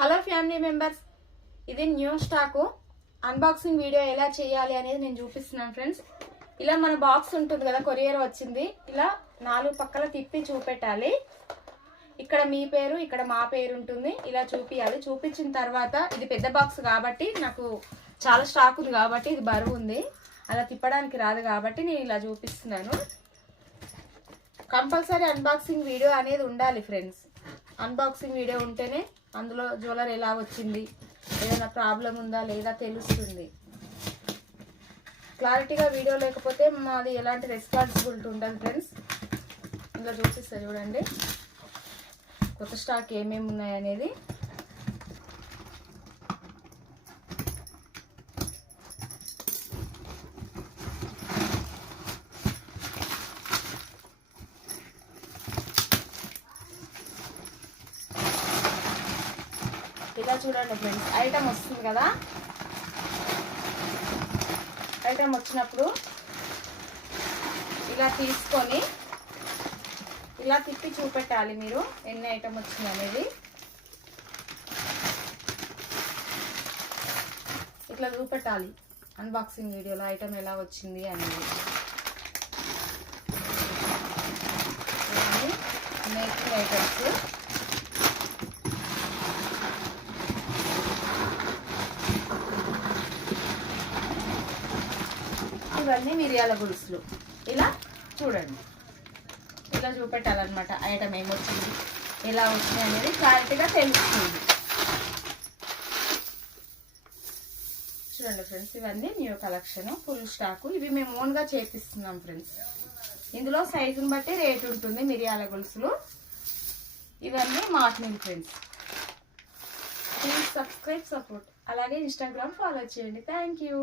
Hello family members, ఇది new stock unboxing video ఎలా చేయాలి అనేది నేను చూపిస్తున్నాను ఫ్రెండ్స్. ఇలా మన బాక్స్ ఉంటుంది కదా, కొరియర్ వచ్చింది. ఇలా 4 పక్కల తిప్పి చూపెట్టాలి. ఇక్కడ మీ పేరు, ఇక్కడ మా పేరు ఉంటుంది. ఇలా చూపించాలి. చూపించిన తర్వాత ఇది పెద్ద బాక్స్ కాబట్టి నాకు చాలా స్టాక్ ఉంది కాబట్టి ఇది బరువు ఉంది, అలా తిప్పడానికి రాదు కాబట్టి నేను ఇలా చూపిస్తున్నాను. కంపల్సరీ అన్బాక్సింగ్ వీడియో అనేది ఉండాలి ఫ్రెండ్స్. అన్బాక్సింగ్ వీడియో ఉంటేనే అందులో జ్యువెలరీ ఎలా వచ్చింది, ఏదైనా ప్రాబ్లం ఉందా లేదా తెలుస్తుంది. క్లారిటీగా వీడియో లేకపోతే మాది ఎలాంటి రెస్పాన్సిబిలిటీ ఉండదు ఫ్రెండ్స్. ఇందులో చూపిస్తా చూడండి కొత్త స్టాక్ ఏమేమి ఉన్నాయి అనేది. ఇలా చూడండి ఫ్రెండ్స్, ఐటమ్ వస్తుంది కదా, ఐటమ్ వచ్చినప్పుడు ఇలా తీసుకొని ఇలా తిప్పి చూపెట్టాలి మీరు ఎన్ని ఐటమ్ వచ్చింది అనేది. ఇట్లా చూపెట్టాలి అన్బాక్సింగ్ వీడియోలో ఐటమ్ ఎలా వచ్చింది అనేది. మేకింగ్ ఐటమ్స్, ఇవన్నీ మిరియాల పులుసులు. ఇలా చూడండి, ఇలా చూపెట్టాలన్నమాట ఐటమ్ ఏమొచ్చింది, ఎలా వచ్చింది అనేది క్లారిటీగా తెలుస్తుంది. చూడండి ఫ్రెండ్స్, ఇవన్నీ న్యూ కలెక్షన్, ఫుల్ స్టాక్. ఇవి మేము ఓన్గా చేపిస్తున్నాం ఫ్రెండ్స్. ఇందులో సైజుని బట్టి రేట్ ఉంటుంది. మిరియాల గొలుసులు ఇవన్నీ మాట్నిల్ ఫ్రెండ్స్. Please subscribe, support. అలాగే ఇన్స్టాగ్రామ్ ఫాలో చేయండి. Thank you.